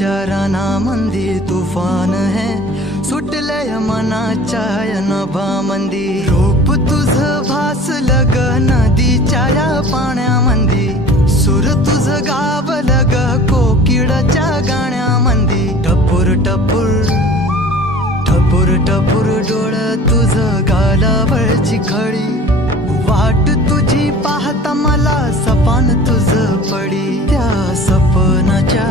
विचारांमध्ये तुफान है सुटलय मनाच्या नभामंदी रूप तुझं भासलं ग नदीच्या या पाण्यामंदी सूर तुझं गावलं ग कोकिळाच्या गाण्यामंदी टपूर टपूर टपूर टपूर डोळं तुझं गालावरची खडी वाट तुझी पाहता मला सपान तुझं पडी त्या सपनाच्या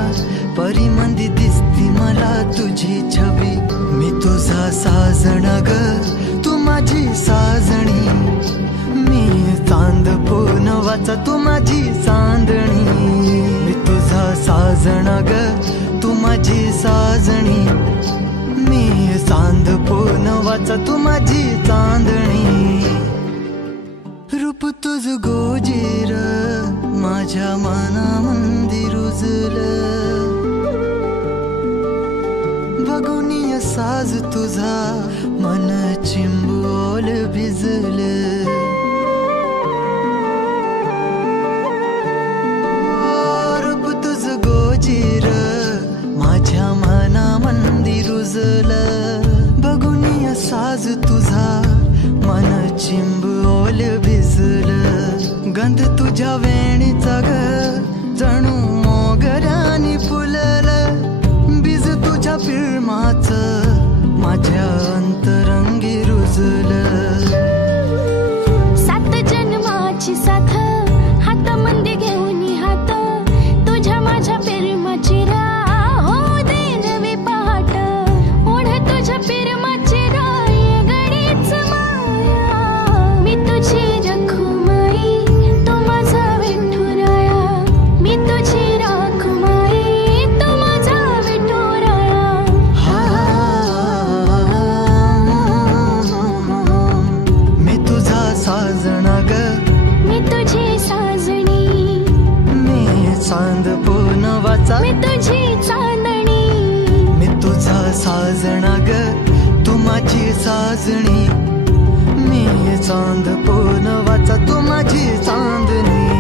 परिमंदी दिसती मला तुझी छबी मी तुझा साजण ग तू माझी साजणी मी चांद पूनवाचा तू माझी चांदणी मी तुझा साजण ग तू माझी साजणी मी चांद पूनवाचा तू माझी चांदणी रूप तुझ गोजीर माझ्या मनामंदी रुजलं बघुनिय साज तुझा मन चिंबोल भिजलं रूप तुझ गोजीर माझ्या मनामंदी रुजलं बघुनिय साज तुझा मन चिंबोल भिजलं गंध तुझ्या वेणीचा ग जणू मोगऱ्यानी फुललं बीज तुझ्या पिळमाचं माझ्या अंतरंगी रुजलं सात जन्माची साथ हातामध्ये घेऊन हात तुझ्या माझ्या प्रेमाची राह हो दे नवी पहाट ओढ तुझ्या प्रेमाची राह ये गडीच माया मी तुझी रखुमाई तो माझा विठुराया मी तुझी रखुमाई तो माझा विठुराया मी तुझा साजणा ग मी तुझी साजणी मी चांद पूनवाचा मी तुझी चांदणी मी तुझा साजणा ग तू माझी साजणी मी चांद पूनवाचा तू माझी चांदणी